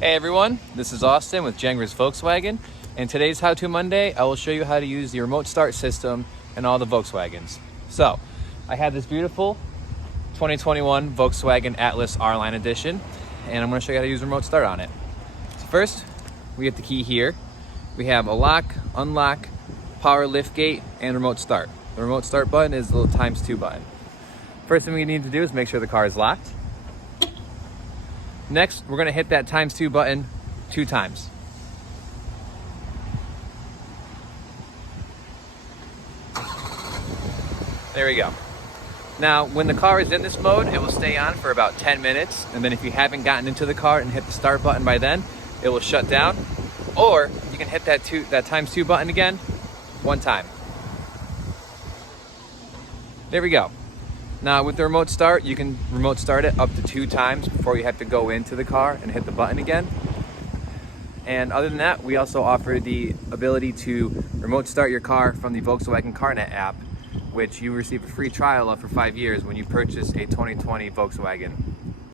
Hey everyone, this is Austin with Jengers Volkswagen. In today's How To Monday, I will show you how to use the remote start system in all the Volkswagens. So, I have this beautiful 2021 Volkswagen Atlas R-Line Edition, and I'm going to show you how to use remote start on it. So first, we get the key here. We have a lock, unlock, power lift gate, and remote start. The remote start button is the little ×2 button. First thing we need to do is make sure the car is locked. Next, we're gonna hit that ×2 button 2 times. There we go. Now, when the car is in this mode, it will stay on for about 10 minutes. And then if you haven't gotten into the car and hit the start button by then, it will shut down. Or you can hit that ×2 button again, 1 time. There we go. Now with the remote start, you can remote start it up to 2 times before you have to go into the car and hit the button again. And other than that, we also offer the ability to remote start your car from the Volkswagen CarNet app, which you receive a free trial of for 5 years when you purchase a 2020 Volkswagen.